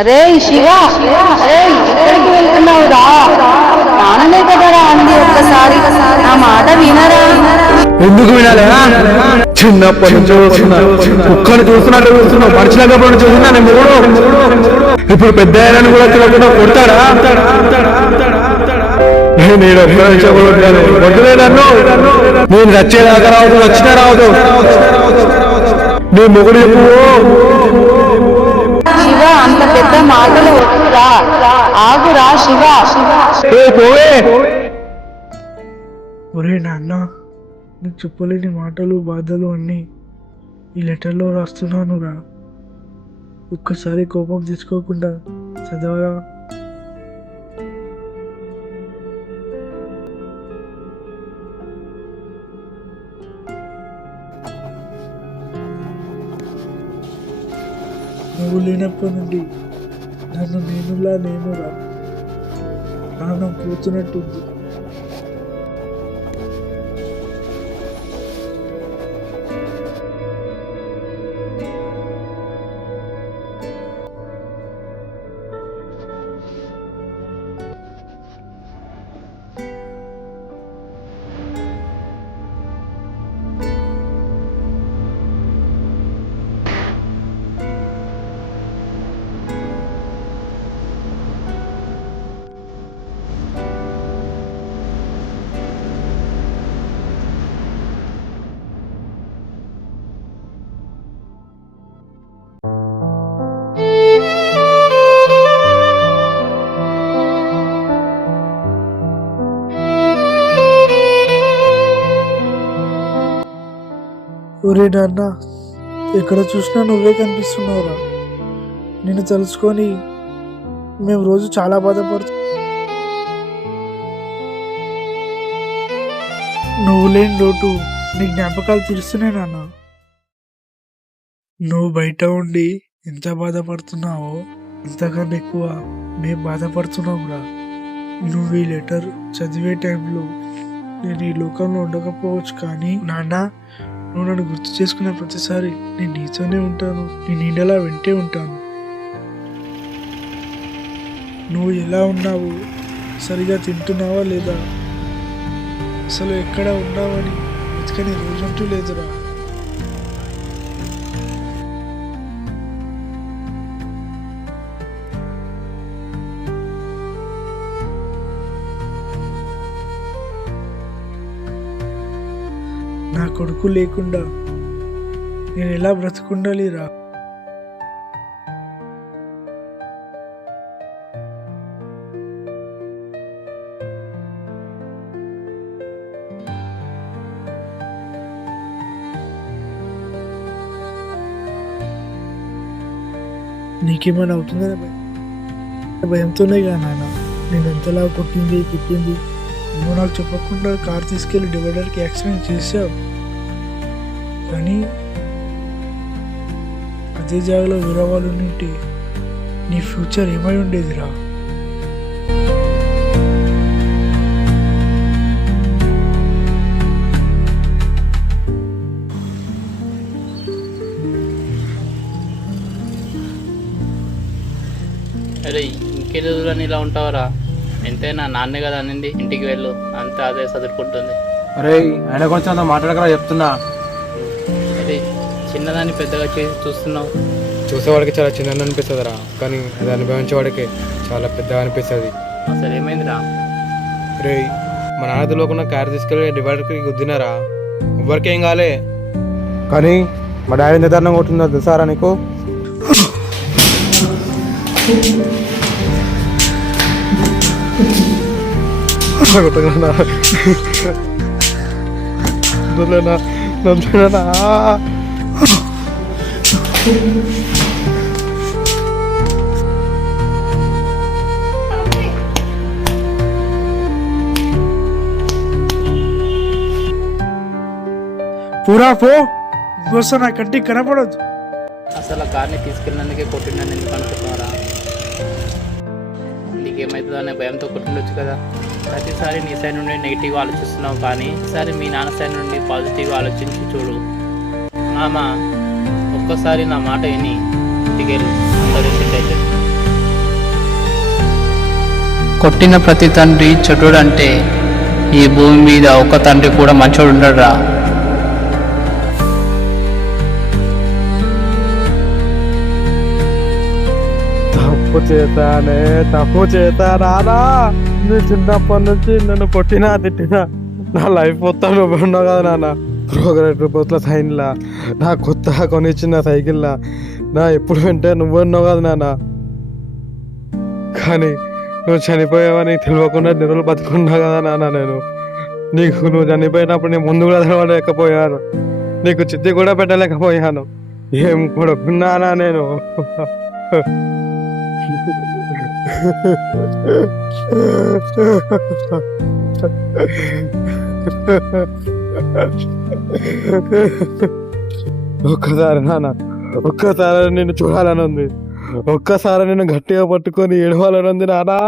అరే శివ, అరే ఎక్కడికి వెళ్తున్నావు రా? నాన్ననే కదరా అంది, ఒక్కసారి నా మాట వినరా? ఎందుకు వినాలి? చిన్నప్పటి నుంచి కుక్కను చూస్తున్నట్టు చూస్తున్నావు, మనుషులుగా చూస్తున్నా నేను మూడు. ఇప్పుడు పెద్ద ఆయనని కూడా చూడకుండా కొడతాడా? నేను వద్దులే నన్ను, నేను వచ్చేదాకా రావద్దు, వచ్చినా రావద్దు. నీ మొగుడు చెప్పు. శివ, అంత పెద్ద మాటలు వద్దురా, ఆగురా శివ. పోవే. ఒరే నాన్న, నీకు చెప్పలేని మాటలు బాధలు అన్నీ ఈ లెటర్లో రాస్తున్నాను రా. ఒక్కసారి కోపం తెచ్చుకోకుండా చదవరా. నువ్వు లేనప్పటి నుండి నన్ను నేనురా ప్రాణం పోతున్నట్టుంది. ఒరే నాన్న, ఎక్కడ చూసినా నువ్వే కనిపిస్తున్నావురా. నిన్ను తలుచుకొని మేము రోజు చాలా బాధపడుతు. నువ్వు లేని లోటు నీ జ్ఞాపకాలు తీరుస్తున్నాయి నాన్న. నువ్వు బయట ఉండి ఎంత బాధపడుతున్నావో అంతకన్నా ఎక్కువ మేము బాధపడుతున్నాంరా. నువ్వు ఈ లెటర్ చదివే టైంలో నేను ఈ లోకంలో ఉండకపోవచ్చు, కానీ నాన్న, నువ్వు నన్ను గుర్తు చేసుకున్న ప్రతిసారి నేను నీతోనే ఉంటాను, నీ నీడలా వెంటే ఉంటాను. నువ్వు ఎలా ఉన్నావు, సరిగా తింటున్నావా లేదా, అసలు ఎక్కడ ఉన్నావని వెతకని రోజంటూ లేదురా. నా కొడుకు లేకుండా నేను ఎలా బ్రతుకుండాలిరా? నీకేమైనా అవుతుందని భయంతోనేగా నాన్న నేను ఎంతలా కొట్టింది తిట్టింది. నువ్వు నాకు చెప్పకుండా కార్ తీసుకెళ్లి డివైడర్కి యాక్సిడెంట్ చేసావు, కానీ అదే జాగాలో వేరే వాళ్ళు ఉంటే నీ ఫ్యూచర్ ఏమై ఉండేదిరా? అరే ఇంకే రోజులని ఇలా ఉంటావరా? ఎంతైనా నాన్నే కదా అనింది, ఇంటికి వెళ్ళు అంతే, అదే చదువుకుంటుంది. అరే ఆయన కొంచెం అంత మాట్లాడకరా చెప్తున్నా. అరే చిన్నదాన్ని పెద్దగా చేసి చూస్తున్నావు. చూసేవాడికి చాలా చిన్నది అనిపిస్తుందిరా, కానీ అది అనుభవించేవాడికి చాలా పెద్దగా అనిపిస్తుంది. అసలు ఏమైందిరా? రే, మా నాన్న తెలియకుండా కారు తీసుకెళ్ళి డివైడర్కి గుద్దినారా, ఎవ్వరికేం కాలే, కానీ మా డాడీ నిర్ధారణ కొట్టిందో తెలుసారా నీకు? పూరా పో, ఇంకోసారి నా కంటికి కనపడదు. అసలు ఆ కార్ని తీసుకెళ్ళినందుకే కొట్టిండని ఎందుకు అనుకుంటున్నారా? నీకేమవుతుందో అనే భయంతో కొట్టిండొచ్చు కదా. ప్రతిసారి నీ సైడ్ నుండి నెగిటివ్ ఆలోచిస్తున్నావు, కానీ ఈసారి మీ నాన్న సైడ్ నుండి పాజిటివ్ ఆలోచించి చూడు. మామ, ఒక్కసారి నా మాట విని ఇంటికి వెళ్ళు, అందరూ సెట్ అవుతుంది. కొట్టిన ప్రతి తండ్రి చెడుడంటే ఈ భూమి మీద ఒక్క తండ్రి కూడా మంచోడు ఉండడురా. తప్పు చేతానా నీ చిన్నప్పటి నుంచి నన్ను కొట్టినా తిట్టినా నా లైఫ్ మొత్తం నువ్వు ఉన్నావు కదా నాన్న. ప్రోగ్రెస్ రిపోర్ట్ల సైన్లా నా కొత్తగా కొనిచ్చిన సైకిల్లా నా ఎప్పుడు వింటే నువ్వు ఉన్నావు కదా నాన్న. కానీ నువ్వు చనిపోయావని తెలియకుండా నిరులు బతుకున్నా కదా నాన్న. నీకు నువ్వు చనిపోయినప్పుడు నేను ముందు కూడా తెలవలేకపోయాను, నీకు చిత్తి కూడా పెట్టలేకపోయాను. ఏం కొడుకున్నానా నేను. ఒక్కసారి నాన్న, ఒక్కసారి నిన్ను చూడాలని ఉంది, ఒక్కసారి నిన్ను గట్టిగా పట్టుకొని ఏడవాలని ఉంది నానా.